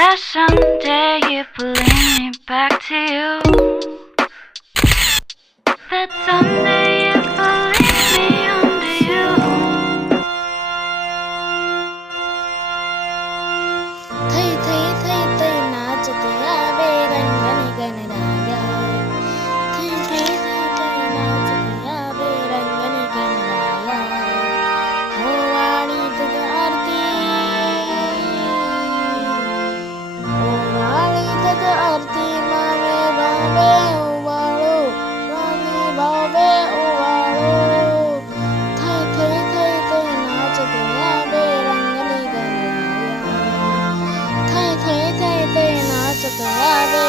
That someday you bring me back to you. That someday you believe me under you. थै थै थै थै नाचत यावे रंगनी गणराया थै थै थै थै नाचत यावे रंगनी गणराया हो वाणी तुझ आरती ओ वाणी तुझ आरती मावे भावे ओवाळो राणी भावे ओवाळो थै थै थै थै नाचत यावे रंगनी गणराया थै थै थै थै नाचत यावे